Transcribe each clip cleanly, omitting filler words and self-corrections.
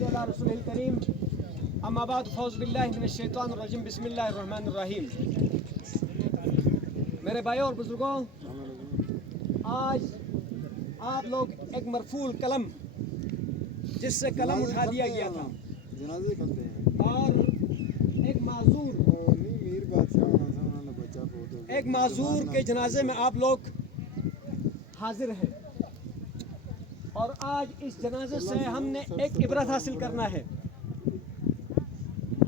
صلی علی رسول کریم اما بعد فوز باللہ من الشیطان الرجیم بسم اللہ الرحمن الرحیم. میرے بھائیوں اور بزرگوں، آج آپ لوگ ایک مرفوع قلم جس سے قلم اٹھا دیا گیا تھا اور ایک معذور کے جنازے میں آپ لوگ حاضر ہیں، اور آج اس جنازے سے ہم نے ایک عبرت حاصل کرنا ہے.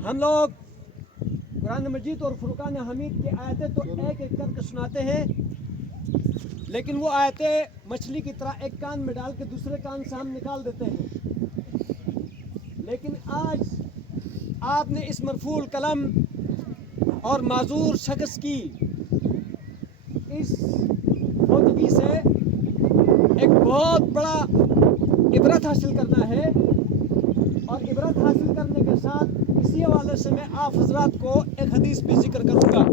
ہم لوگ قرآن مجید اور فرقان حمید کی آیتیں تو ایک ایک کر کے سناتے ہیں، لیکن وہ آیتیں مچھلی کی طرح ایک کان میں ڈال کے دوسرے کان سے ہم نکال دیتے ہیں. لیکن آج آپ نے اس مرفوع قلم اور معذور شخص کی اس فوتگی سے ایک بہت بڑا عبرت حاصل کرنا ہے، اور عبرت حاصل کرنے کے ساتھ اسی حوالے سے میں آپ حضرات کو ایک حدیث بھی ذکر کروں گا.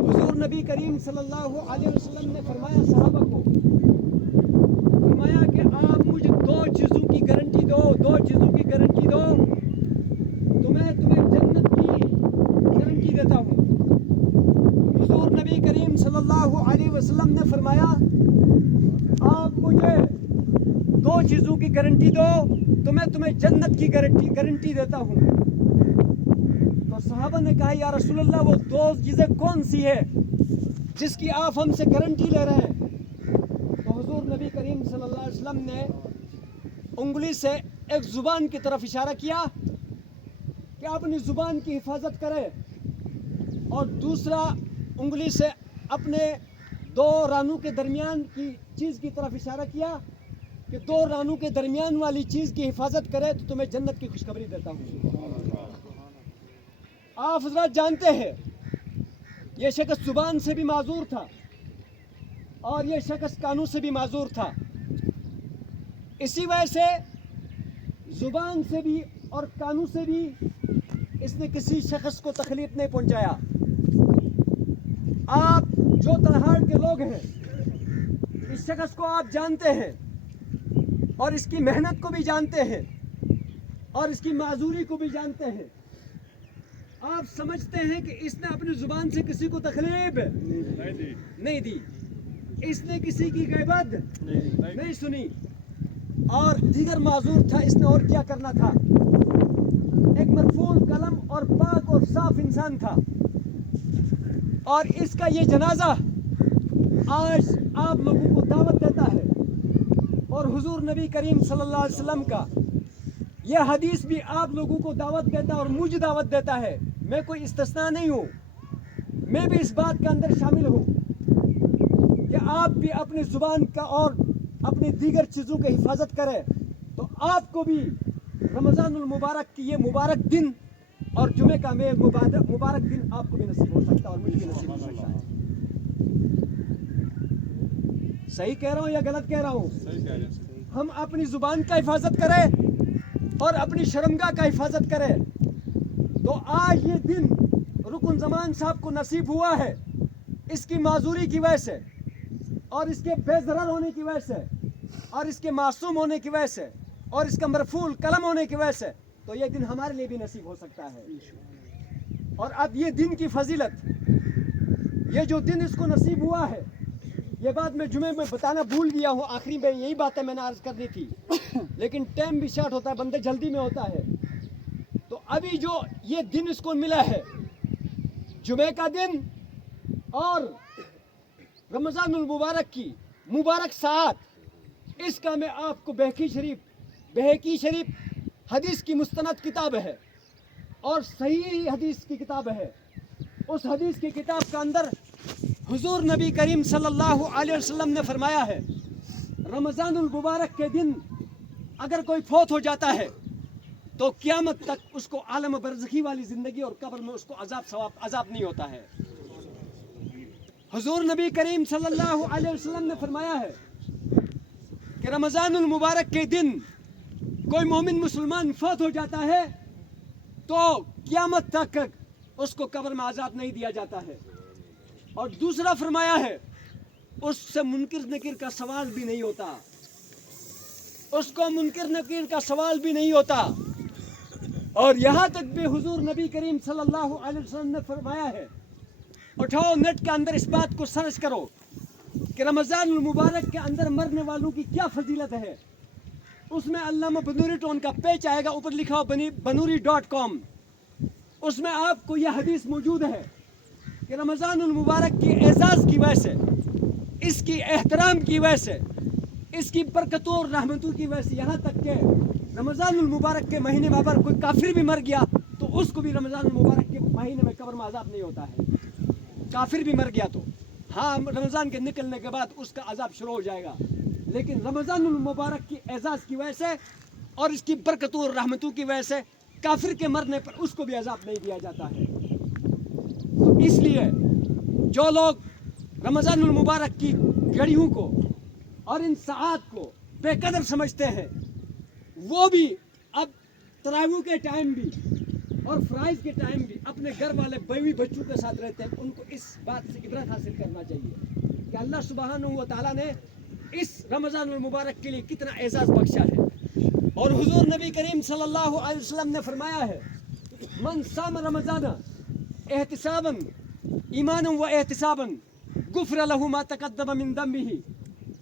حضور نبی کریم صلی اللہ علیہ وسلم نے فرمایا صحابہ کو، فرمایا کہ آپ مجھے دو چیزوں کی گارنٹی دو تو میں تمہیں جنت کی گارنٹی دیتا ہوں. حضور نبی کریم صلی اللہ علیہ وسلم نے فرمایا آپ مجھے دو چیزوں کی گارنٹی دو تو میں تمہیں جنت کی گارنٹی دیتا ہوں. تو صحابہ نے کہا یا رسول اللہ وہ دو چیزیں کون سی ہے جس کی آپ ہم سے گارنٹی لے رہے ہیں؟ تو حضور نبی کریم صلی اللہ علیہ وسلم نے انگلی سے ایک زبان کی طرف اشارہ کیا کہ اپنی زبان کی حفاظت کرے، اور دوسرا انگلی سے اپنے دو رانوں کے درمیان کی چیز کی طرف اشارہ کیا کہ دو رانوں کے درمیان والی چیز کی حفاظت کرے تو تمہیں جنت کی خوشخبری دیتا ہوں. آپ حضرات جانتے ہیں یہ شخص زبان سے بھی معذور تھا اور یہ شخص کانوں سے بھی معذور تھا. اسی وجہ سے زبان سے بھی اور کانوں سے بھی اس نے کسی شخص کو تکلیف نہیں پہنچایا. آپ جو تلہاڑ کے لوگ ہیں اس شخص کو آپ جانتے ہیں اور اس کی محنت کو بھی جانتے ہیں اور اس کی معذوری کو بھی جانتے ہیں. آپ سمجھتے ہیں کہ اس نے اپنی زبان سے کسی کو تکلیف نہیں دی، اس نے کسی کی غیبت نہیں سنی، اور دیگر معذور تھا اس نے اور کیا کرنا تھا. ایک مرفوع قلم اور پاک اور صاف انسان تھا، اور اس کا یہ جنازہ آج آپ لوگوں کو دعوت دیتا ہے، اور حضور نبی کریم صلی اللہ علیہ وسلم کا یہ حدیث بھی آپ لوگوں کو دعوت دیتا ہے اور مجھے دعوت دیتا ہے. میں کوئی استثناء نہیں ہوں، میں بھی اس بات کے اندر شامل ہوں کہ آپ بھی اپنی زبان کا اور اپنی دیگر چیزوں کی حفاظت کریں، تو آپ کو بھی رمضان المبارک کی یہ مبارک دن اور جمعے کا مبارک دن آپ کو بھی نصیب ہو سکتا ہے اور مجھے بھی نصیب ہو سکتا ہے. صحیح کہہ رہا ہوں یا غلط کہہ رہا ہوں؟ ہم اپنی زبان کا حفاظت کریں اور اپنی شرمگاہ کا حفاظت کریں. تو آج یہ دن رکن زمان صاحب کو نصیب ہوا ہے اس کی معذوری کی وجہ سے اور اس کے بے ضرر ہونے کی وجہ سے اور اس کے معصوم ہونے کی وجہ سے اور اس کا مرفوع قلم ہونے کی وجہ سے، تو یہ دن ہمارے لیے بھی نصیب ہو سکتا ہے. اور اب یہ دن کی فضیلت، یہ جو دن اس کو نصیب ہوا ہے، یہ بات میں جمعے میں بتانا بھول گیا ہوں. آخری میں یہی باتیں میں نے عرض کرنی تھی، لیکن ٹائم بھی شارٹ ہوتا ہے، بندے جلدی میں ہوتا ہے. تو ابھی جو یہ دن اس کو ملا ہے جمعے کا دن اور رمضان المبارک کی مبارک ساعت، اس کا میں آپ کو بہقی شریف حدیث کی مستند کتاب ہے اور صحیح حدیث کی کتاب ہے. اس حدیث کی کتاب کا اندر حضور نبی کریم صلی اللہ علیہ وسلم نے فرمایا ہے رمضان المبارک کے دن اگر کوئی فوت ہو جاتا ہے تو قیامت تک اس کو عالم برزخی والی زندگی اور قبر میں اس کو عذاب نہیں ہوتا ہے. حضور نبی کریم صلی اللہ علیہ وسلم نے فرمایا ہے کہ رمضان المبارک کے دن کوئی مومن مسلمان فوت ہو جاتا ہے تو قیامت تک اس کو قبر میں عذاب نہیں دیا جاتا ہے. اور دوسرا فرمایا ہے اس سے منکر نکیر کا سوال بھی نہیں ہوتا. اس کو منکر نکیر کا سوال بھی نہیں ہوتا. اور یہاں تک بھی حضور نبی کریم صلی اللہ علیہ وسلم نے فرمایا ہے, اٹھاؤ نیٹ کے اندر اس بات کو سرچ کرو کہ رمضان المبارک کے اندر مرنے والوں کی کیا فضیلت ہے. اس میں علامہ بنوری ٹون کا پیج آئے گا, اوپر لکھا ہو banuri.com. اس میں آپ کو یہ حدیث موجود ہے کہ رمضان المبارک کی اعزاز کی وجہ سے, اس کی احترام کی وجہ سے, اس کی برکتوں اور رحمتوں کی وجہ سے, یہاں تک کہ رمضان المبارک کے مہینے میں اگر کوئی کافر بھی مر گیا تو اس کو بھی رمضان المبارک کے مہینے میں قبر میں عذاب نہیں ہوتا ہے. کافر بھی مر گیا تو ہاں رمضان کے نکلنے کے بعد اس کا عذاب شروع ہو جائے گا, لیکن رمضان المبارک کی اعزاز کی وجہ سے اور اس کی برکتوں اور رحمتوں کی وجہ سے کافر کے مرنے پر اس کو بھی عذاب نہیں دیا جاتا ہے. تو اس لیے جو لوگ رمضان المبارک کی گھڑیوں کو اور ان ساعات کو بے قدر سمجھتے ہیں, وہ بھی اب تراویح کے ٹائم بھی اور فرائض کے ٹائم بھی اپنے گھر والے بیوی بچوں کے ساتھ رہتے ہیں. ان کو اس بات سے عبرت حاصل کرنا چاہیے کہ اللہ سبحانہ و تعالیٰ نے اس رمضان المبارک کے لیے کتنا اعزاز بخشا ہے. اور حضور نبی کریم صلی اللہ علیہ وسلم نے فرمایا ہے, من صام رمضان احتسابا ایمانا و احتسابا غفر له ما تقدم من ذنبه.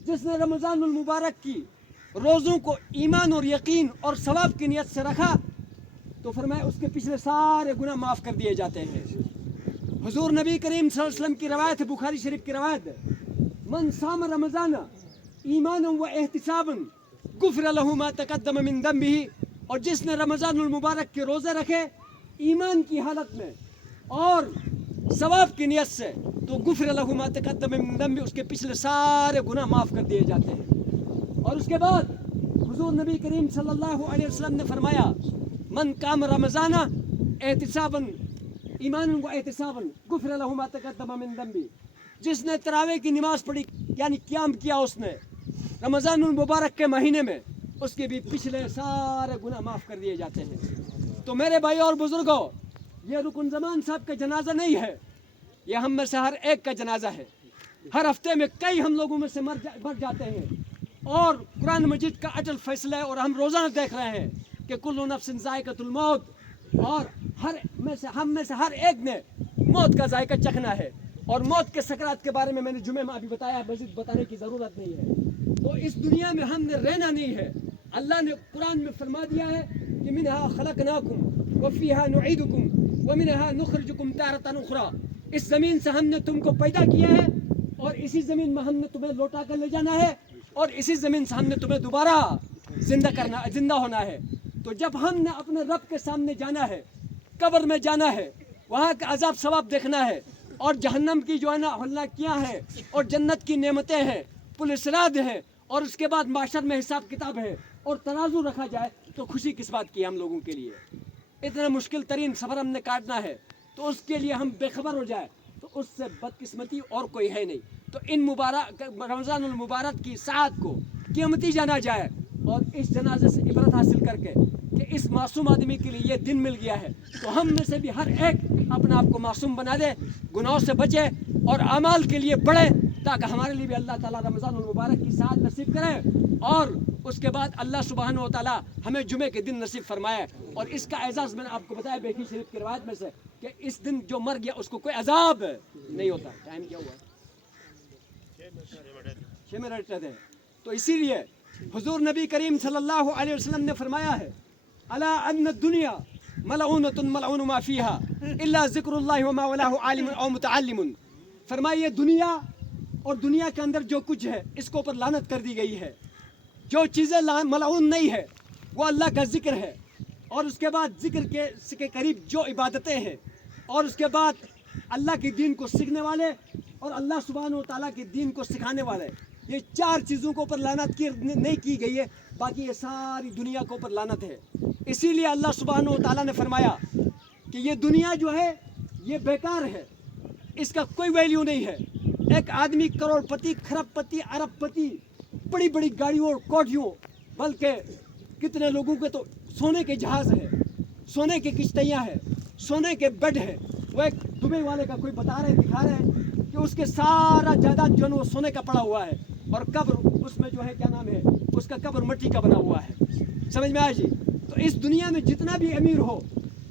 جس نے رمضان المبارک کی روزوں کو ایمان اور یقین اور ثواب کی نیت سے رکھا تو فرمایا اس کے پچھلے سارے گناہ معاف کر دیے جاتے ہیں. حضور نبی کریم صلی اللہ علیہ وسلم کی روایت ہے, بخاری شریف کی روایت ہے, من صام رمضان ایمانا و احتسابا غفر له ما تقدم من ذنبه. اور جس نے رمضان المبارک کے روزے رکھے ایمان کی حالت میں اور ثواب کی نیت سے تو غفر له ما تقدم من ذنبه, اس کے پچھلے سارے گناہ معاف کر دیے جاتے ہیں. اور اس کے بعد حضور نبی کریم صلی اللہ علیہ وسلم نے فرمایا, من قام رمضان احتسابا ایمانا و احتسابا غفر له ما تقدم من ذنبه. جس نے تراویح کی نماز پڑھی یعنی قیام کیا اس نے رمضان المبارک کے مہینے میں, اس کے بھی پچھلے سارے گناہ معاف کر دیے جاتے ہیں. تو میرے بھائی اور بزرگوں, یہ رکن زمان صاحب کا جنازہ نہیں ہے, یہ ہم میں سے ہر ایک کا جنازہ ہے. ہر ہفتے میں کئی ہم لوگوں میں سے مر جاتے ہیں. اور قرآن مجید کا اٹل فیصلہ ہے اور ہم روزانہ دیکھ رہے ہیں کہ کل نفس ذائقۃ الموت, اور ہم میں سے ہر ایک نے موت کا ذائقہ چکھنا ہے. اور موت کے سکرات کے بارے میں نے جمعے میں ابھی بتایا, مزید بتانے کی ضرورت نہیں ہے. تو اس دنیا میں ہم نے رہنا نہیں ہے. اللہ نے قرآن میں فرما دیا ہے کہ منہا خلقناکم وفیہا نعیدکم ومنہا نخرجکم تارۃ اخری. اس زمین سے ہم نے تم کو پیدا کیا ہے اور اسی زمین میں ہم نے تمہیں لوٹا کر لے جانا ہے اور اسی زمین سے ہم نے تمہیں دوبارہ زندہ ہونا ہے. تو جب ہم نے اپنے رب کے سامنے جانا ہے, قبر میں جانا ہے, وہاں کا عذاب ثواب دیکھنا ہے, اور جہنم کی جو ہے نا ہولناکیاں ہیں اور جنت کی نعمتیں ہیں, پولیس راد ہے, اور اس کے بعد معاشر میں حساب کتاب ہے اور ترازو رکھا جائے, تو خوشی کس بات کی ہے ہم لوگوں کے لیے. اتنا مشکل ترین سفر ہم نے کاٹنا ہے, تو اس کے لیے ہم بے خبر ہو جائے تو اس سے بدقسمتی اور کوئی ہے نہیں. تو ان رمضان المبارک کی ساعت کو قیمتی جانا جائے اور اس جنازے سے عبرت حاصل کر کے کہ اس معصوم آدمی کے لیے یہ دن مل گیا ہے, تو ہم میں سے بھی ہر ایک اپنا آپ کو معصوم بنا دے, گناہوں سے بچے اور اعمال کے لیے بڑھے, تاکہ ہمارے لیے بھی اللہ تعالیٰ رمضان المبارک کی ساعت نصیب کرے اور اس کے بعد اللہ سبحانہ و تعالیٰ ہمیں جمعے کے دن نصیب فرمائے. اور اس کا اعزاز میں نے آپ کو بتایا بیکی شریف کی روایت میں سے کہ اس دن جو مر گیا اس کو کوئی عذاب نہیں ہوتا. ٹائم کیا ہوا؟ 6 منٹ رہتے ہیں. تو اسی لیے حضور نبی کریم صلی اللہ علیہ وسلم نے فرمایا ہے, الا ان الدنیا ملعونۃ ملعون ما فیها الا ذکر اللہ وما ولاه عالم او متعلم. فرمائیے دنیا اور دنیا کے اندر جو کچھ ہے اس کو اوپر لعنت کر دی گئی ہے. جو چیزیں ملعون نہیں ہے وہ اللہ کا ذکر ہے, اور اس کے بعد ذکر کے قریب جو عبادتیں ہیں, اور اس کے بعد اللہ کے دین کو سیکھنے والے اور اللہ سبحانہ و تعالیٰ کے دین کو سکھانے والے, یہ 4 چیزوں کو اوپر لعنت نہیں کی گئی ہے, باقی یہ ساری دنیا کو اوپر لعنت ہے. اسی لیے اللہ سبحانہ و تعالیٰ نے فرمایا کہ یہ دنیا جو ہے یہ بیکار ہے, اس کا کوئی ویلیو نہیں ہے. ایک آدمی کروڑ پتی, کھرب پتی, ارب پتی, بڑی بڑی گاڑیوں اور کوٹھیوں, بلکہ کتنے لوگوں کے تو سونے کے جہاز ہیں, سونے کے کشتیاں ہیں, سونے کے بیڈ ہیں. وہ ایک دبئی والے کا کوئی بتا رہے دکھا رہے ہیں کہ اس کے سارا جائیداد جو ہے وہ سونے کا پڑا ہوا ہے, اور قبر اس میں جو ہے کیا نام ہے اس کا قبر مٹی کا بنا ہوا ہے. سمجھ میں آیا جی؟ تو اس دنیا میں جتنا بھی امیر ہو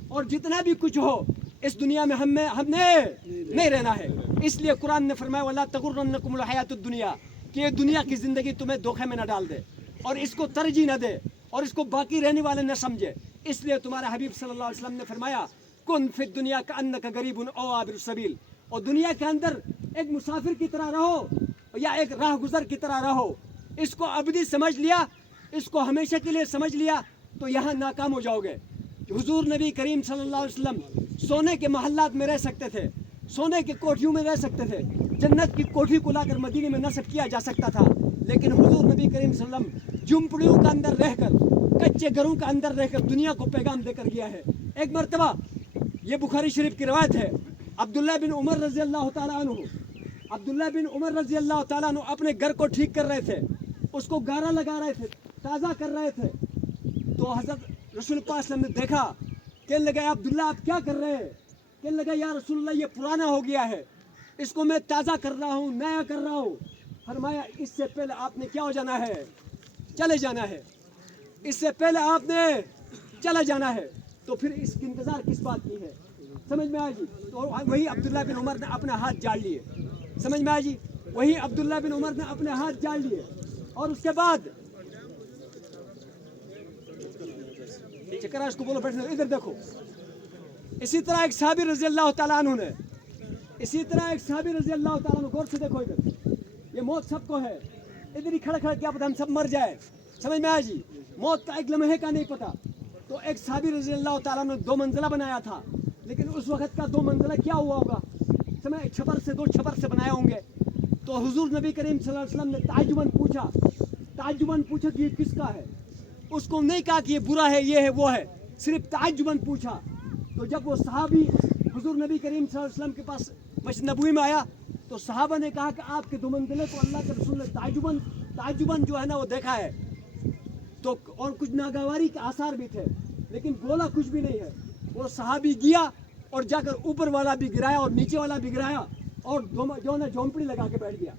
اور جتنا بھی کچھ ہو اس دنیا میں ہم نے نہیں رہنا ہے. اس لیے قرآن نے فرمایا وَلَا تَغُرَّنَّكُمُ الْحَيَاةُ الدُّنْيَا کہ یہ دنیا کی زندگی تمہیں دھوکے میں نہ ڈال دے اور اس کو ترجیح نہ دے اور اس کو باقی رہنے والے نہ سمجھے. اس لیے تمہارا حبیب صلی اللہ علیہ وسلم نے فرمایا کن فی الدنیا کأنک غریب او عابر السبیل. اور دنیا کے اندر ایک مسافر کی طرح رہو یا ایک راہ گزر کی طرح رہو. اس کو ابدی سمجھ لیا, اس کو ہمیشہ کے لیے سمجھ لیا تو یہاں ناکام ہو جاؤ گے. حضور نبی کریم صلی اللہ علیہ وسلم سونے کے محلات میں رہ سکتے تھے, سونے کے کوٹھیوں میں رہ سکتے تھے, جنت کی کوٹھی کو لا کر مدینے میں نصب کیا جا سکتا تھا, لیکن حضور نبی کریم صلی اللہ علیہ وسلم جھونپڑیوں کے اندر رہ کر, کچے گھروں کے اندر رہ کر دنیا کو پیغام دے کر گیا ہے. ایک مرتبہ یہ بخاری شریف کی روایت ہے, عبداللہ بن عمر رضی اللہ تعالیٰ عنہ اپنے گھر کو ٹھیک کر رہے تھے, اس کو گارا لگا رہے تھے, تازہ کر رہے تھے. تو حضرت رسول پاک صلی اللہ علیہ وسلم نے دیکھا, کہنے لگا عبداللہ آپ کیا کر رہے ہیں؟ کہنے لگا یا رسول اللہ یہ پرانا ہو گیا ہے, اس کو میں تازہ کر رہا ہوں, نیا کر رہا ہوں. فرمایا اس سے پہلے آپ نے کیا ہو جانا ہے؟ چلے جانا ہے. اس سے پہلے آپ نے چلا جانا ہے, تو پھر اس کی انتظار کس بات کی ہے؟ سمجھ میں آیا جی؟ تو وہی عبداللہ بن عمر نے اپنا ہاتھ جاڑ لیے. سمجھ میں آیا جی؟ وہی عبداللہ بن عمر نے اپنے ہاتھ جاڑ لیے. اور اس کے بعد چکراش کو بولو بیٹھنے, ادھر دیکھو. اسی طرح ایک صحابی رضی اللہ تعالیٰ عنہ نے, غور سے دیکھو ادھر, یہ موت سب کو ہے, ادھر ہی کھڑا کھڑا کیا پتا ہم سب مر جائے. سمجھ میں آیا جی؟ موت کا ایک لمحے کا نہیں پتا. تو ایک صحابی رضی اللہ تعالیٰ نے 2 منزلہ بنایا تھا, لیکن اس وقت کا 2 منزلہ کیا ہوا ہوگا؟ سمجھ, چھپر سے 2 چھپر سے بنائے ہوں گے. تو حضور نبی کریم صلی اللہ علیہ وسلم نے تعجباً پوچھا کہ یہ کس کا ہے. اس کو نہیں کہا کہ یہ برا ہے, یہ ہے, وہ ہے, صرف تعجباً پوچھا. تو جب وہ صحابی حضور نبی کریم صلی اللہ علیہ وسلم کے پاس مسجد نبوی میں آیا تو صحابہ نے کہا کہ آپ کے 2 منزلے کو اللہ کے رسول نے تعجباً جو ہے نا وہ دیکھا ہے. تو اور کچھ ناگواری کے آثار بھی تھے, لیکن بولا کچھ بھی نہیں ہے. وہ صحابی گیا اور جا کر اوپر والا بھی گرایا اور نیچے والا بھی گرایا اور جو ہے جھونپڑی لگا کے بیٹھ گیا.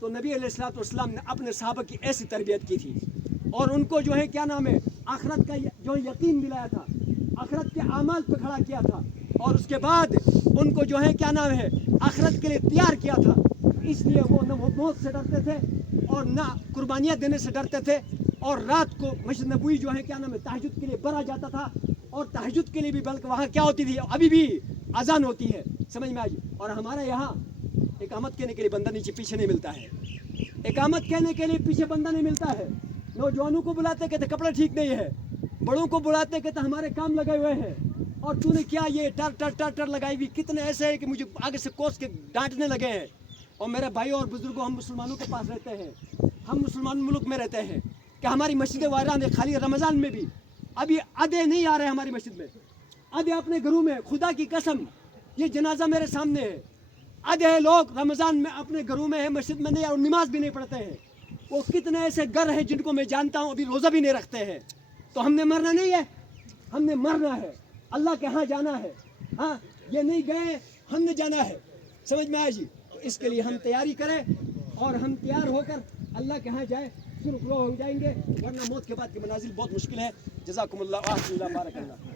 تو نبی علیہ الصلوۃ والسلام نے اپنے صحابہ کی ایسی تربیت کی تھی اور ان کو جو ہے کیا نام ہے آخرت کا جو یقین دلایا تھا, آخرت کے اعمال پہ کھڑا کیا تھا, اور اس کے بعد ان کو جو ہے کیا نام ہے آخرت کے لیے تیار کیا تھا. اس لیے وہ نہ موت سے ڈرتے تھے اور نہ قربانیاں دینے سے ڈرتے تھے, اور رات کو مسجد نبوی جو ہے کیا نام ہے تہجد کے لیے بھرا جاتا تھا, اور تہجد کے لیے بھی بلکہ وہاں کیا ہوتی تھی, ابھی بھی اذان ہوتی ہے. سمجھ میں آئی؟ اور ہمارے یہاں اقامت کہنے کے لیے بندہ نیچے پیچھے نہیں ملتا ہے, اقامت کہنے کے لیے پیچھے بندہ نہیں ملتا ہے. نوجوانوں کو بلاتے کہتے کپڑا ٹھیک نہیں ہے, بڑوں کو بلاتے کہتے ہمارے کام لگے ہوئے ہیں, اور تو نے کیا یہ ٹر لگائی ہوئی. کتنے ایسے ہیں کہ مجھے آگے سے کوس کے ڈانٹنے لگے ہیں. اور میرے بھائیوں اور بزرگوں, ہم مسلمانوں کے پاس رہتے ہیں, ہم مسلمان ملک میں رہتے ہیں, کہ ہماری مسجد وائران ہے. خالی رمضان میں بھی ابھی آدھے نہیں آ رہے ہماری مسجد میں, آدھے اپنے گھروں میں. خدا کی قسم یہ جنازہ میرے سامنے ہے, آدھے لوگ رمضان میں اپنے گھروں میں ہیں, مسجد میں نہیں, اور نماز بھی نہیں پڑھتے ہیں. وہ کتنے ایسے گھر ہیں جن کو میں جانتا ہوں ابھی روزہ بھی نہیں رکھتے ہیں. تو ہم نے مرنا نہیں ہے, ہم نے مرنا ہے, اللہ کے ہاں جانا ہے. ہاں یہ نہیں گئے, ہم نے جانا ہے. سمجھ میں آئے جی؟ تو اس کے لیے ہم تیاری کریں, اور ہم تیار ہو کر اللہ کے ہاں جائیں, سرخرو ہو جائیں گے, ورنہ موت کے بعد کی منازل بہت مشکل ہے. جزاکم اللہ, اللہ بارک اللہ.